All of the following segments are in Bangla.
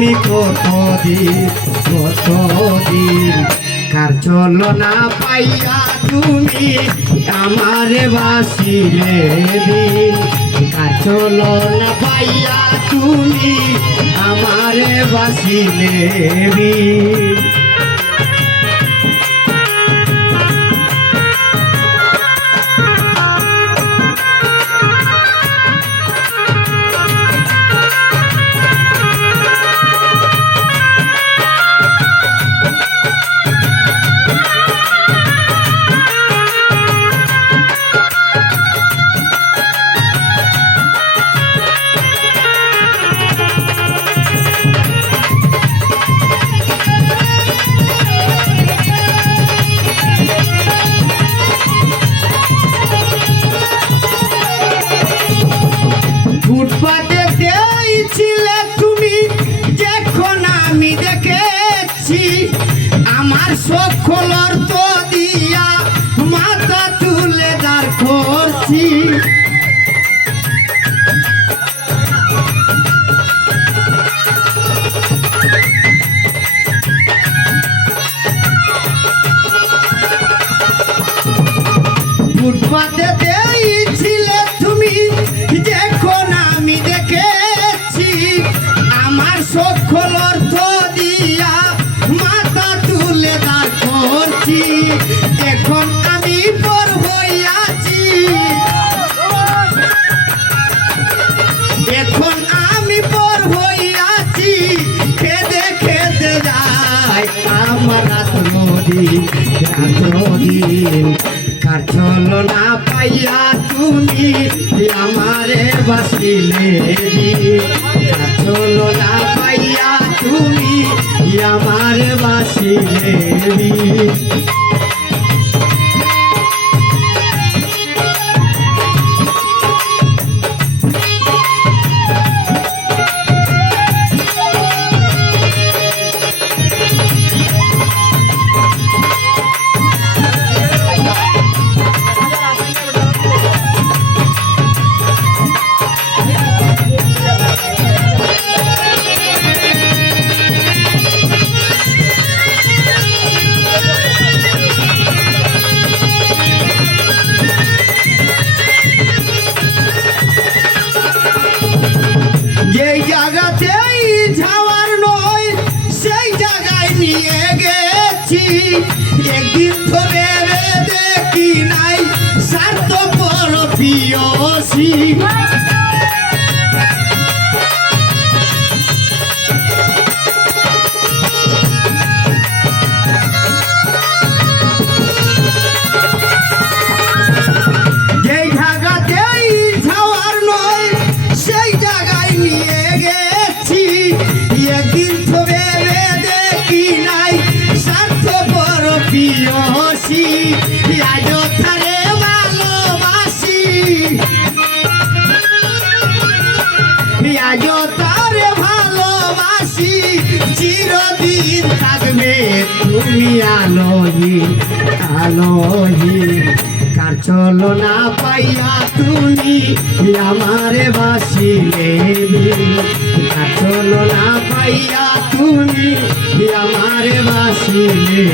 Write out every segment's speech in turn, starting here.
তুমি কতদিন কার চলনা পাইয়া তুমি আমারে বাসিলে দিন কার চলনা পাইয়া তুমি আমারে বাসিলে দিন ফুটপাতে দিয়েছিলে তুমি যখন আমি দেখেছি আমার সকলের তো দিয়া মাথা তুলে দাঁড় করছি ফুটপাতে দিয়েছিলে তুমি যখন আমি দেখেছি আমার সকল অর্থ দিয়া মাথা তুলে দাঁড় করছি এখন আমি পর হইয়াছি এখন আমি পর হইয়াছি খেদে খেদে যাই আমার রাত দিন কার চলনা পাইয়া তুমি আমারে বাসিলে কার চলনা পাইয়া তুমি আমারে বাসিলে যেই জায়গাতেই যাওয়ার নয় সেই জায়গায় নিয়ে গেছি একদিন তো ভেবে দেখি নাই স্বার্থপর প্রিয়সী যেই জায়গাতেই যাওয়ার নয় সেই জায়গায় নিয়ে গেছি একদিন তো ভেবে দেখি নাই স্বার্থপর প্রিয়সী অযোধ্যারে ভালোবাসি অযোধ্যারে ভালোবাসি চিরদিন থাকবে তুমি আলোহী আলোহী কার চলনা পাইয়া তুমি আমারে বাসিলে কার চলনা পাইয়া তুমি আমারে বাসিলে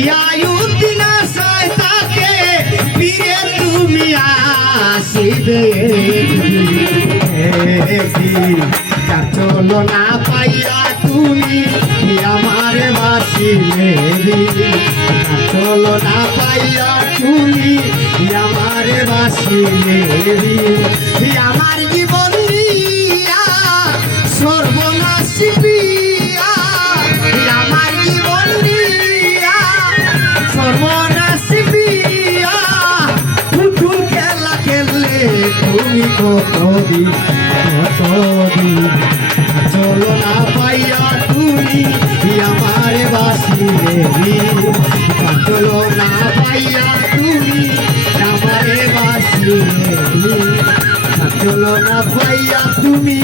জিয়াউদ্দিন আশায় তাকে ফিরে তুমি আসিবে একদিন। তার চলো না পাইয়া তুমি আমার বাসিলে তার চলো না পাইয়া তুমি আমার বাসিলে আমার জীবন দিয়া সর্বনাশী পিয়া আমার জীবন দিয়া সর্বনাশী পিয়া পুতুল খেলা খেললে তুমি কতদিন চলো না পাইয়া তুমি আমার বাসিলে চলো না পাইয়া তুমি আমার বাসিলে চলো না পাইয়া তুমি